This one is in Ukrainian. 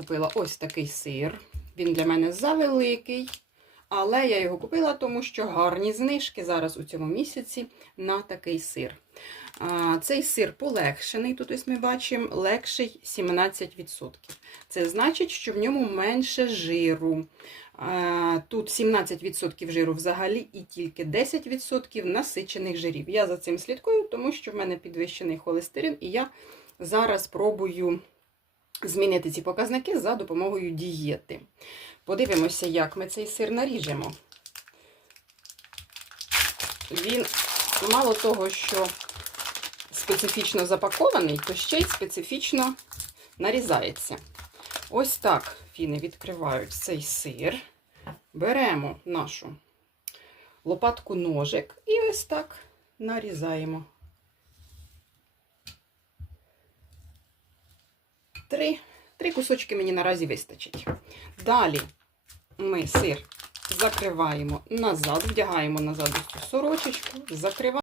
купила ось такий сир. Він для мене завеликий. Але я його купила, тому що гарні знижки зараз у цьому місяці на такий сир. А, Цей сир полегшений, тут ось ми бачимо, легший 17%. Це значить, що в ньому менше жиру. А, Тут 17% жиру взагалі і тільки 10% насичених жирів. Я за цим слідкую, тому що в мене підвищений холестерин, і я зараз пробую змінити ці показники за допомогою дієти. Подивимося, як ми цей сир наріжемо. Він мало того, що специфічно запакований, то ще й специфічно нарізається. Ось так фіни відкривають цей сир. Беремо нашу лопатку ножик і ось так нарізаємо. Три, три кусочки мені наразі вистачить. Далі ми сир закриваємо назад, вдягаємо назад цю сорочечку, закриваємо.